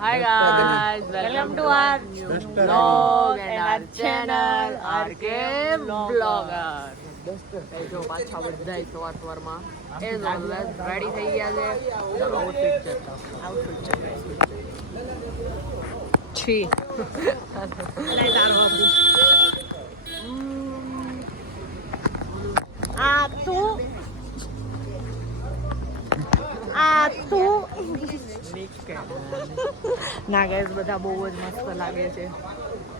Hi guys, welcome to our new vlog and our channel RK Vlogger. જો પાછા બધા સવારમાં એઝ ઓલવેઝ રેડી થઈ ગયા છે. ચાલો આઉટફિટ છે છી અને તારો આ તું ના ગાઈસ બધા બહુ જ મસ્ત લાગે છે,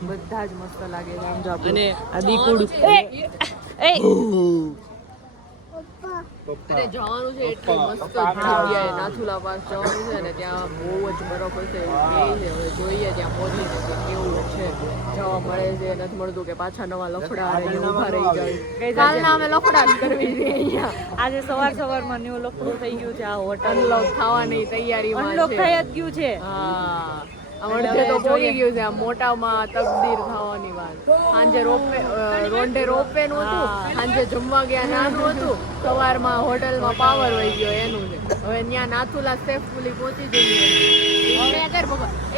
બધા જ મસ્ત લાગે છે. આમ જો આપણે આ દીકુડું અરે જવાનું છે એટલી મસ્ત જગ્યાએ નાથુલા પાસ જવાનું છે ને ત્યાં બહુ જ બરફ હશે એવું કહે છે. હવે જોઈએ ત્યાં પહોંચીને કે કેવું છે, જવા મળે છે નથી મળતું કે પાછા નવા લફડા રહીને ઊભા રહી જાય. કાલના અમે લફડા જ કરવી છે અહીંયા. આજે સવારમાં ન્યુ લફડું થઈ ગયું છે. આ હોટલ અનલોક થવાની તૈયારીમાં છે, અનલોક થઈ જ ગયું છે. હા અડધે તો પહોંચી ગયું છે. આ મોટામાં તકદીર થવાની વાત. સાંજે રોંઢે રોપવે નું હતું, સાંજે જમવા ગયા નાનું હતું, સવારમાં હોટલમાં પાવર વહી ગયો એનું છે. હવે ત્યાં નાથુલા સેફફુલી પહોંચી જઈએ.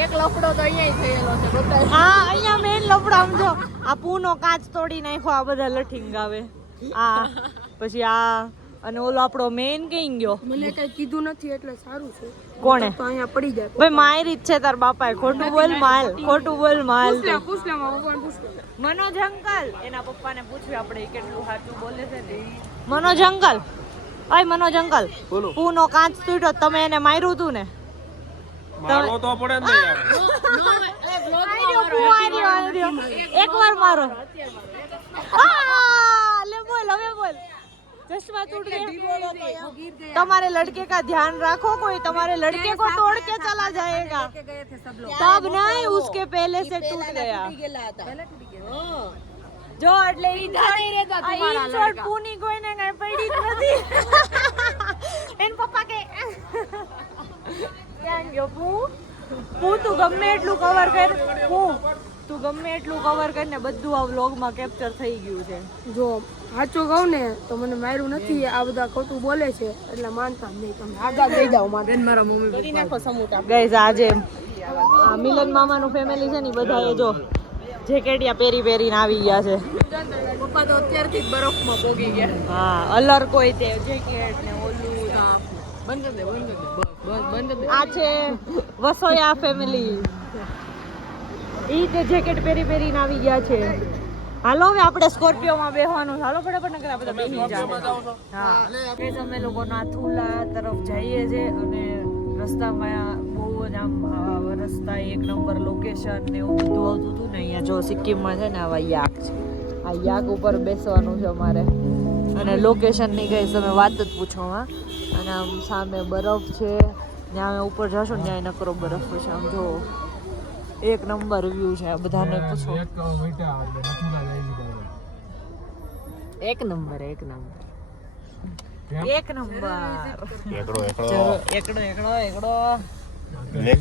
એક લફડો તો અહીંયા થયેલો છે બધા. હા અહીંયા મેઇન લફડો આમ જો આ પૂનો કાચ તોડી નાખ્યો, આ બધા લઠીંગ આવે આ પછી આ અને ઓલો આપણો મેઇન કઈ ગયો. મને કઈ કીધું નથી એટલે સારું છે. કોણે તો અહીંયા પડી જાય ભાઈ મારી જ છે તાર બાપાએ. ખોટું બોલ માલ, ખોટું બોલ માલ. મનોજ અંકલ એના પપ્પાને પૂછ્યું આપણે કેટલું સાચું બોલે છે ને. મનોજ અંકલ, ઓય મનોજ અંકલ, પૂનો કાચ તૂટ્યો તમે એને માર્યું તું ને? મારવો તો પડે ને યાર. એકવાર મારો. લે બોલ હવે બોલ. चश्मा टूट गया. तुम्हारे लड़के का ध्यान रखो, कोई तुम्हारे लड़के को तोड़ के चला जाएगा. तब नहीं, उसके पहले से टूट गया. जो એટલે ઈનશોટ પૂની કોઈને કઈ પડી જ નથી. એન પપ્પા કે ક્યાં ગયો પૂ? પૂ તું ગમે એટલું કવર કર, પૂ તું ગમે એટલું કવર કરીને બધું આ વ્લોગમાં કેપ્ચર થઈ ગયું છે. જો સાચું કહું ને તો મને માર્યું નથી, આ બધા ખોટું બોલે છે એટલે માનતા નહીં. તમે આગળ લઈ જાઓ મારા મમ્મી કરી નાખો સમૂટા. ગાઈઝ આજે મિલન મામાનું ફેમિલી છે ને બધા એ જો જેકેટિયા પહેરીને આવી ગયા છે. પપ્પા તો અત્યારથી જ બરફમાં પોગી ગયા. હા અલર કોઈ તે જેકેટ ને ઓલું બંધ દે આ છે વસોયા ફેમિલી. ઈ તે જેકેટ પહેરીને આવી ગયા છે. હાલો હવે આપણે સ્કોર્પિયોમાં બેસવાનું. હાલો ફટાફટ નકર આપણે બેસી જાય. હા કે અમે લોકો નાથુલા તરફ જઈએ છે અને રસ્તામાં બહુ જ આમ રસ્તા એક નંબર લોકેશન ને એવું બધું આવતું હતું ને. અહીંયા જો સિક્કિમમાં છે ને આવા યાક છે, આ યાક ઉપર બેસવાનું છે અમારે. અને લોકેશનની ગઈ તમે વાત જ પૂછો. હા અને આમ સામે બરફ છે, ત્યાં અમે ઉપર જશો ને ત્યાં નકરો બરફ છે. આમ જો એક નંબર વ્યૂ છે. બધાને પૂછો. એક નંબર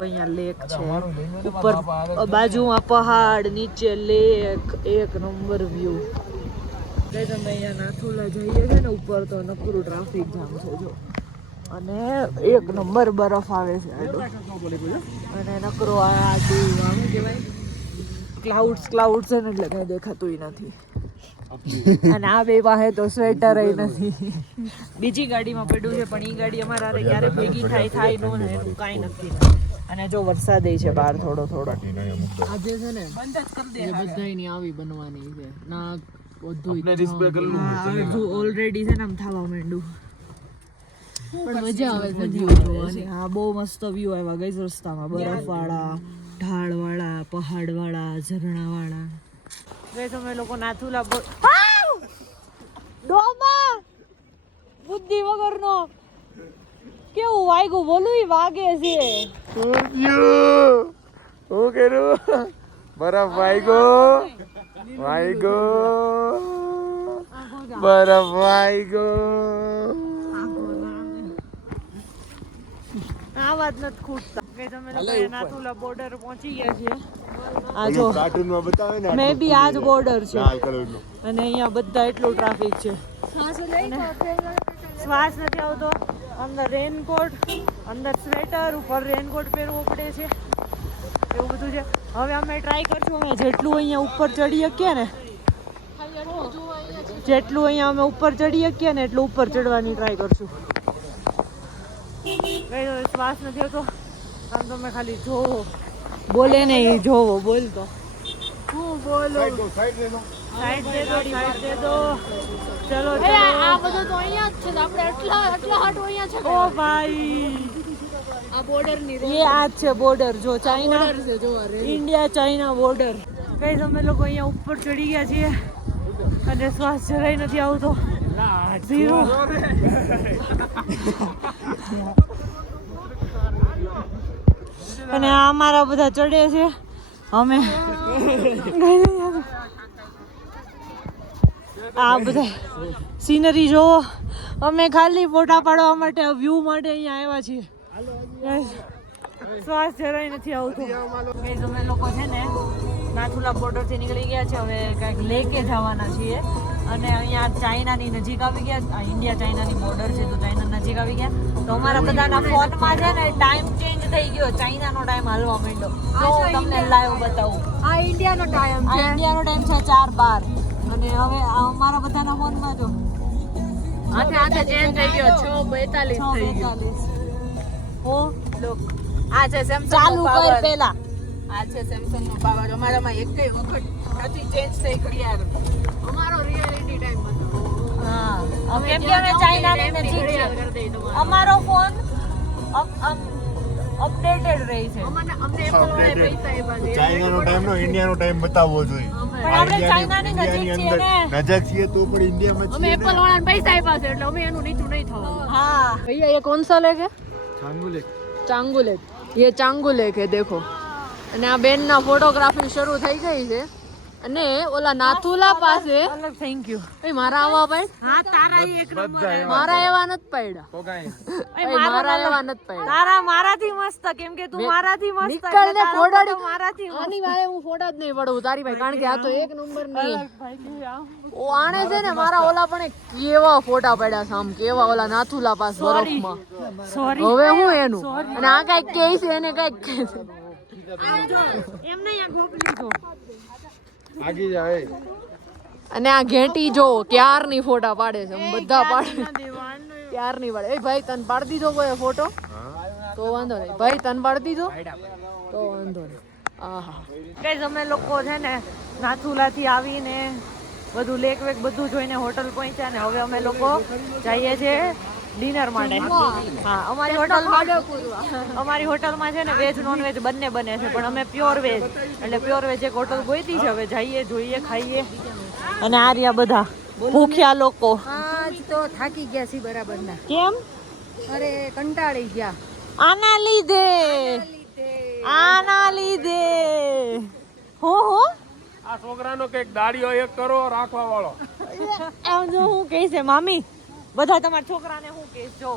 અહીંયા લેક છે, ઉપર બાજુમાં પહાડ, નીચે લેક, એક નંબર વ્યૂ. તમે અહીંયા નાથુલા જઈએ છે ને ઉપર તો નકરું ટ્રાફિક જામ છે જો. અને એક નંબર બરફ આવે છે અને નકરો આ શું કહેવાય ક્લાઉડ્સ છે ને એટલે કઈ દેખાતું નથી. અને આ બે પાસે તો સ્વેટર નથી. બીજી ગાડીમાં પડ્યું છે પણ એ ગાડી અમારા ક્યારે ભેગી થાય નો ને એનું કાંઈ નક્કી નથી. અને જો વરસાદ છે બહાર થોડો આજે છે ને બધાની આવી બનવાની છે ના બધું ઓલરેડી છે ને આમ થવા માંડ્યું. પણ મજા આવે છે વ્યૂ જોવાની. હા બહુ મસ્ત વ્યૂ આવ્યા ગઈ રસ્તામાં, બરફવાળા, ઢાળવાળા, પહાડવાળા, ઝરણાવાળા. ગઈ તમે લોકો નાથુલા ડોમા બુદ્ધિ વગરનો કેવું વાગ્યું બોલું ઈ વાગે છે. હું કરું બરફ વાગ્યો બરફ વાગ્યો. આ વાત નથી ખૂટતા કે તમે લોકો નાથુલા બોર્ડર પહોંચી ગયા છીએ. આ જો કાર્ટૂનમાં બતાવે ને મે બી આ જ બોર્ડર છે અને અહીંયા બધા એટલું ટ્રાફિક છે. શ્વાસ નથી આવતો અંદર રેનકોટ, અંદર સ્વેટર, ઉપર રેનકોટ પહેરવો પડે છે, એવું બધું છે. હવે અમે ટ્રાય કરશું અમે જેટલું અહીંયા ઉપર ચડી શકીએ ને, જેટલું અહીંયા અમે ઉપર ચડી શકીએ ને એટલું ઉપર ચડવાની ટ્રાય કરશું. કઈ શ્વાસ નથી આવતો, આમ તમે ખાલી જોવો, બોલે નહીં, જોવો, બોલતો હું બોલો. સાઈડ દે દો, સાઈડ દે દો. ચલો આ બધું તો અહીંયા જ છે, આપણે એટલા હાટો અહીંયા છે. ઓ ભાઈ આ બોર્ડર ની એ આ છે બોર્ડર, જો ચાઇના છે, જો ઇન્ડિયા ચાઇના બોર્ડર. કઈ અમે લોકો અહીંયા ઉપર ચડી ગયા છીએ અને શ્વાસ જરાય નથી આવતો. ઝીરો. અને આ અમારા બધા ચડે છે, અમે આ બધા સીનરી જોવો. અમે ખાલી ફોટા પાડવા માટે, વ્યૂ માટે અહીંયા આવ્યા છીએ. શ્વાસ જરાય નથી આવતો. ગાઈઝ અમે લોકો છે ને નાથુલા બોર્ડર થી નીકળી ગયા છે, હવે કંઈક લેકે જવાના છીએ. અને અહીંયા ચાઇનાની નજીક આવી ગયા, ઇન્ડિયા ચાઇનાની બોર્ડર છે તો ચાઇના નજીક આવી ગયા. તો અમારા બધાના ફોનમાં છે ને ટાઈમ ચેન્જ થઈ ગયો, ચાઇનાનો ટાઈમ હાલવા માંડ્યો. તો હું તમને લાઈવ બતાવું. આ ઇન્ડિયાનો ટાઈમ આ ઇન્ડિયાનો ટાઈમ છે 4:12 અને હવે અમારા બધાના ફોનમાં જો આતે ચેન્જ થઈ ગયો 6:42 થઈ ગયો. ઓ લોક આ છે સેમસંગ ચાલુ કર પહેલા. આ છે સેમસંગ નો પાવર. અમારામાં એકય વખત નથી ચેન્જ થઈ ઘડિયાળ. અમારો રિયાલિટી ટાઈમ બતાવો. હા કેમ કે અમે ચાઇનાની નજીક છે, અમારો ફોન અપડેટેડ રહે છે. અમને એપલ વાળા પૈસા આપ્યા છે. ચાઇનાનો ટાઈમ નો ઇન્ડિયાનો ટાઈમ બતાવવો જોઈએ. પણ આપણે ચાઇનાની નજીક છીએ ને, નજીક છીએ તો પણ ઇન્ડિયામાં અમે એપલ વાળાને પૈસા આપ્યા છે એટલે અમે એનું નીચું નહીં થવાનું. હા भैया ये कौन सा लेक है? ચાંગુલે चांगू लेक. ये चांगू लेक है देखो. અને આ બેન ના ફોટોગ્રાફી શરૂ થઈ ગઈ છે અને ઓલા નાથુલા પાસે અલગ થેન્ક યુ. એ મારા આવા પાડ. હા તારા એક નંબર. મારા એવા નથી પાડ્યા. મારા એવા નથી પાડ્યા. તારા મારાથી મસ્ત, કેમ કે તું મારાથી મસ્ત. નીકળ ને ખોડાડી. મારાથી આની વારે હું ફોટા જ નહીં પડું તારી ભાઈ, કારણ કે આ તો એક નંબર ની ઓ આણે છે ને મારા ઓલા પણ કેવા ફોટા પડ્યા છે, આમ કેવા ઓલા નાથુલા પાસ બરફમાં. સોરી હવે હું એનું અને આ કઈક કે છે એને કઈક કે છે. એમ નહીં આ ગોપલી જો આગી જાય. અને આ ઘેટી જો ક્યારની ફોટા પાડે છે, બધા પાડે ક્યારની પાડે. એ ભાઈ તને પાડી દીધો કોઈ ફોટો તો વાંધો નહીં. ભાઈ તને પાડી દીધો તો વાંધો નહીં. આહા ગાઈઝ અમે લોકો છે ને નાથુલાથી આવીને બધું લેક વેક બધું જોઈને હોટલ પહોંચ્યા ને હવે અમે લોકો જઈએ છીએ ડિનર માટે. હા અમારી હોટલમાં છે ને વેજ નોન વેજ બંને બને છે, પણ અમે પ્યોર વેજ એટલે પ્યોર વેજ એક હોટલ ગોઈતી છે. હવે જઈએ, જોઈએ, ખાઈએ. અને આ રહ્યા બધા ભૂખ્યા લોકો. આજ તો થાકી ગયા છે બરાબર ના. કેમ? અરે કંટાળી ગયા. આના લીધે હો આ છોકરાનો કઈક દાડીઓ એક કરો રાખવા વાળો. આમ જો હું કહીશ મામી, બધા તમારા છોકરાને હું કહીશ, જો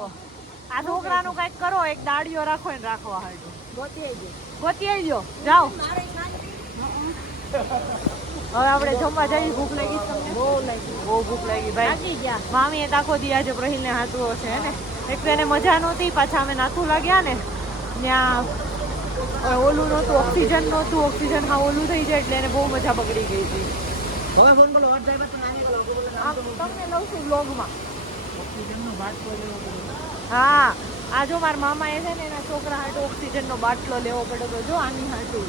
આ છોકરાનું કઈક કરો, એક દાડીઓ રાખો ને રાખવા હાટુ ગોતી આવજો. જાઓ હવે આપણે જમવા જઈએ. ભૂખ લાગી તમને? બહુ ભૂખ લાગી ભાઈ. મામી એ આખો દી આજે પ્રહીલ ને હાથવો છે ને, એક તો એને મજા નહોતી. પાછા અમે નાથું લાગ્યા ને ત્યાં ઓલું નહોતું, ઓક્સિજન નહોતું. ઓક્સિજન હા ઓલું થઈ જાય એટલે એને બહુ મજા બગડી ગઈ હતી. તમને લઉં છું વ્લોગમાં. હા આ જો મારા મામા એ છે ને એના છોકરા હાટુ ઓક્સિજનનો બાટલો લેવો પડ્યો તો જો આની હાટુ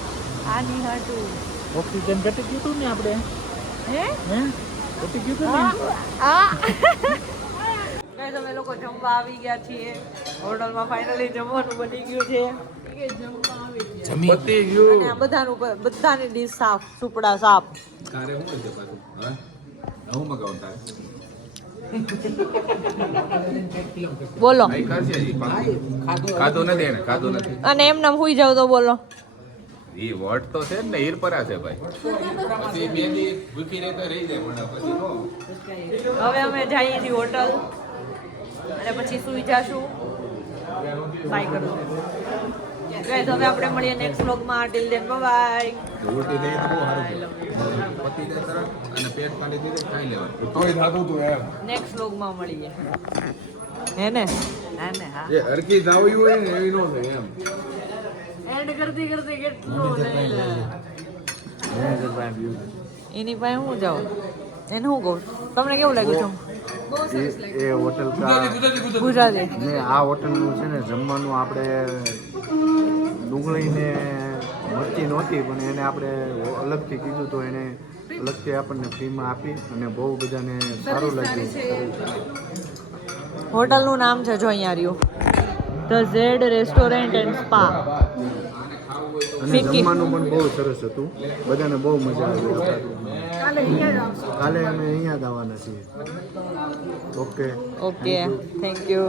ઓક્સિજન ઘટી ગયું હતું ને આપણે. હે ઘટી ગયું હતું ને. હા ગાઈસ અમે લોકો જમવા આવી ગયા છીએ હોટલમાં. ફાઇનલી જમવાનું બની ગયું છે. પતી ગયું. અને આ બધાની ડીશ સાફ, સુપડા સાફ. તારે શું છે પાછું? હા હું મગાવું તારે બોલો. ભાઈ કરશે હજી પાક્કું. ખાધું નથી એને, ખાધું નથી. અને એમને હુઈ જાવ તો બોલો. ઈ વટ તો છે ને ઈરપરા છે ભાઈ. પછી બે દી ભૂખી રહેતા રહી જાય પણ પછી નો. હવે અમે જઈએ છીએ હોટલ અને પછી સુઈ જાશું. બાય કરો ગાઈસ. હવે આપણે મળીએ નેક્સ્ટ વ્લોગમાં. Till then by. ઉલટી થઈ તો બહુ સારું છે. પતી જાય તરત અને પેટ ખાલી થઈ જાય ખાઈ લેવાનું. તોય થાતું તું યાર. નેક્સ્ટ વ્લોગમાં મળીએ. હે ને? આને હા જે હરકી જાવી હોય ને એવી નો થાય એમ એન્ડ કરતી કરતી કેટલું એની પાસે હું જાઉં એને હું કહું તમને કેવું લાગ્યું છે એ હોટલ કા ગુજરાતી ને આ હોટલનું છે ને જમવાનું આપણે ડુંગળીને મરચી નહોતી પણ એને આપણે અલગથી કીધું તો એને અલગથી આપણને ફ્રીમાં આપી અને બહુ બધાને સારું લાગ્યું હોટલનું નામ છે જો અહીંયા રહ્યું the Z restaurant and spa અને જમવાનું પણ બહુ સરસ હતું બધાને બહુ મજા આવી કાલે અમે અહીંયા જ આવવાના છીએ ઓકે ઓકે થેન્ક યુ